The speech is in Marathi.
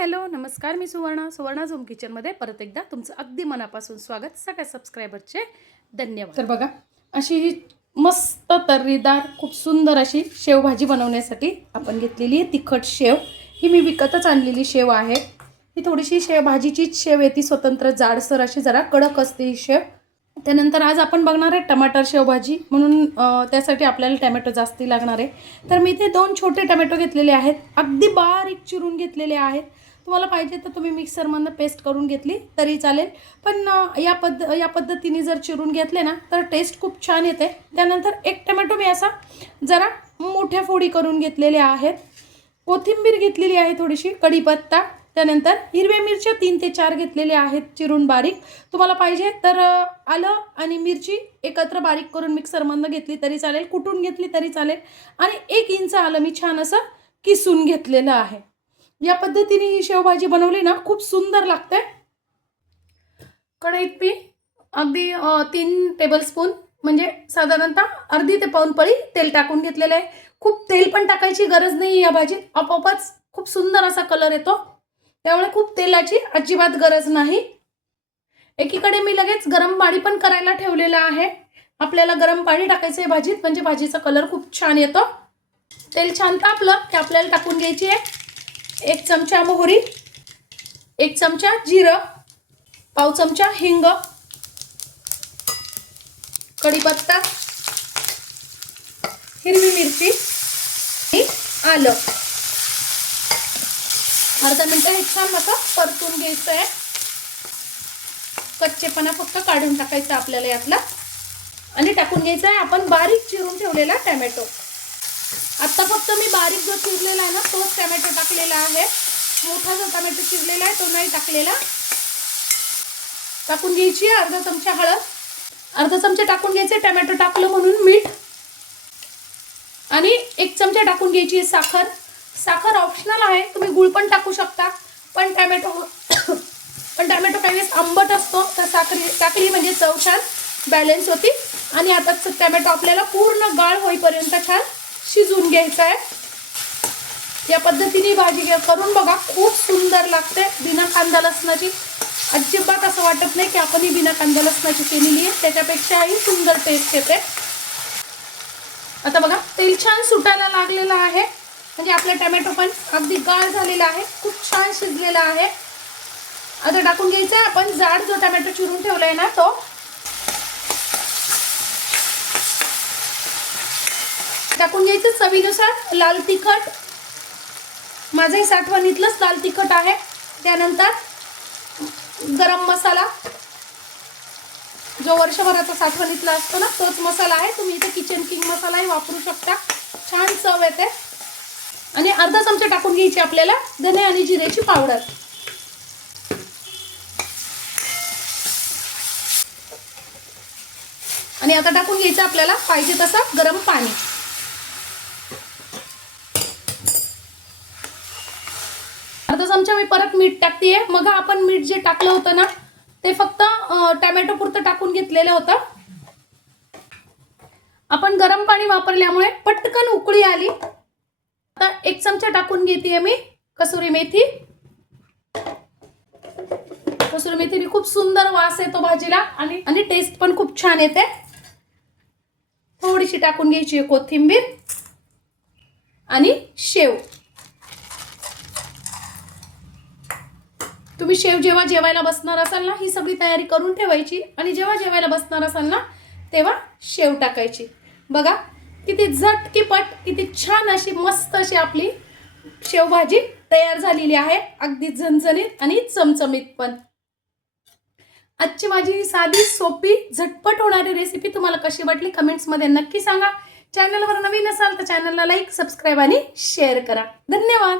हॅलो नमस्कार, मी सुवर्णा झूम किचनमध्ये परत एकदा तुमचं अगदी मनापासून स्वागत. सगळ्या सबस्क्रायबरचे धन्यवाद. तर बघा, अशी ही मस्त तर्रीदार खूप सुंदर अशी शेवभाजी बनवण्यासाठी आपण घेतलेली आहे तिखट शेव. ही मी विकतच आणलेली शेव आहे. ही थोडीशी शेवभाजीचीच शेव येते, स्वतंत्र जाडसर अशी जरा कडक असते ही शेव. त्यानंतर आज आपण बघणार आहे टमाटर शेवभाजी, म्हणून त्यासाठी आपल्याला टोमॅटो जास्ती लागणार आहे. तर मी इथे 2 छोटे टोमॅटो घेतलेले आहेत, अगदी बारीक चिरून घेतलेले आहेत. तुम्हाला पाहिजे तर तुम्ही मिक्सरमधनं पेस्ट करून घेतली तरी चालेल, पण या पद्धतीने जर चिरून घेतले ना तर टेस्ट खूप छान येते. त्यानंतर एक टोमॅटो मी असा जरा मोठ्या फोडी करून घेतलेल्या आहेत. कोथिंबीर घेतलेली आहे, थोडीशी कढीपत्ता. त्यानंतर हिरव्या मिरच्या 3 ते 4 घेतलेल्या आहेत चिरून बारीक. तुम्हाला पाहिजे तर आलं आणि मिरची एकत्र बारीक करून मिक्सरमधनं घेतली तरी चालेल, कुटून घेतली तरी चालेल. आणि 1 इंच आलं मी छान असं किसून घेतलेलं आहे. या पद्धतीने ही शेवभाजी बनवली ना खूप सुंदर लागते. कढईत मी अगदी 3 टेबलस्पून म्हणजे साधारणतः अर्धी ते पाऊण पळी तेल टाकून घेतलेलं आहे. खूप तेल पण टाकायची गरज नाही या भाजीत, आपोआपच खूप सुंदर असा कलर येतो, त्यामुळे खूप तेलाची अजिबात गरज नाही. एकीकडे मी लगेच गरम पाणी पण करायला ठेवलेलं आहे. आपल्याला गरम पाणी टाकायचं आहे भाजीत, म्हणजे भाजीचा कलर खूप छान येतो. तेल छान तापलं की आपल्याला टाकून घ्यायची आहे 1 चमचा मोहरी, 1 चमचा जिरं, पाव चमचा हिंग, कढीपत्ता, हिरवी मिरची आणि आलं. अर्धा मिनिट हे छान असं परतून घ्यायचं आहे. कच्चेपणा फक्त काढून टाकायचा आपल्याला यातला, आणि टाकून घ्यायचा आहे आपण बारीक चिरून ठेवलेला टोमॅटो. आता फक्त मी बारीक जो चिरलेला आहे ना तोच टोमॅटो टाकलेला आहे. मोठा जो टोमॅटो चिरलेला आहे तो नाही टाकलेला. टाकून घ्यायची अर्धा चमचा हळद, अर्धा चमचा टाकून घ्यायचे टोमॅटो टाकलं म्हणून मीठ, आणि 1 चमचा टाकून घ्यायची साखर. साखर ऑप्शनल आहे, तुम्ही गुळ पण टाकू शकता, पण टोमॅटो काही वेळेस आंबट असतो, तर साखर टाकली म्हणजे चव छान बॅलन्स होती. आणि आता टोमॅटो आपल्याला पूर्ण गाळ होईपर्यंत छान शिजवून घ्यायचं आहे. या पद्धतीने भाजी करून बघा, खूप सुंदर लागते. बिना कांदा लसणाची अजिबात असं वाटत नाही की आपण ही बिना कांदा लसणाची केलेली आहे, त्याच्यापेक्षाही सुंदर टेस्ट येते. आता बघा तेल छान सुटायला लागलेलं आहे, म्हणजे आपला टोमॅटो पण अगदी गाळ झालेला आहे, खूप छान शिजलेला आहे. आता टाकून घ्यायचा आहे आपण जाड जो टोमॅटो चिरून ठेवलाय ना तो. टाकून घ्यायचं चवीनुसार लाल तिखट, माझंही साठवणीतलंच लाल तिखट आहे. त्यानंतर गरम मसाला जो वर्षभराचा साठवणीतला असतो ना तोच मसाला आहे. तुम्ही इथे किचन किंग मसालाही वापरू शकता, छान चव येते. आणि अर्धा चमचा टाकून घ्यायची आपल्याला धने आणि जिऱ्याची पावडर. आणि आता टाकून घ्यायचं आपल्याला पाहिजे तसं गरम पाणी. अर्धा चमचा मी परत मीठ टाकतेय. मग आपण मीठ जे टाकलं होतं ना ते फक्त टोमॅटो पुरतं टाकून घेतलेलं होतं. आपण गरम पाणी वापरल्यामुळे पटकन उकळी आली. आता 1 चमचा टाकून घेते मी कसुरी मेथी. कसुरी मेथीने खूप सुंदर वास येतो भाजीला, आणि टेस्ट पण खूप छान येते. थोडीशी टाकून घ्यायची कोथिंबीर आणि शेव. तुम्ही शेव जेव्हा जेवायला बसणार असाल ना ही सगळी तयारी करून ठेवायची, आणि जेव्हा जेवायला बसणार असाल ना तेव्हा शेव टाकायची. बघा किती झटकीपट, किती छान अशी मस्त अशी आपली शेवभाजी तयार झालेली आहे, अगदी झणझणीत आणि चमचमीत पण. आजची माझी साधी सोपी झटपट होणारी रेसिपी तुम्हाला कशी वाटली कमेंट्समध्ये नक्की सांगा. चॅनलवर नवीन असाल तर चॅनलला लाईक, सबस्क्राईब आणि शेअर करा. धन्यवाद.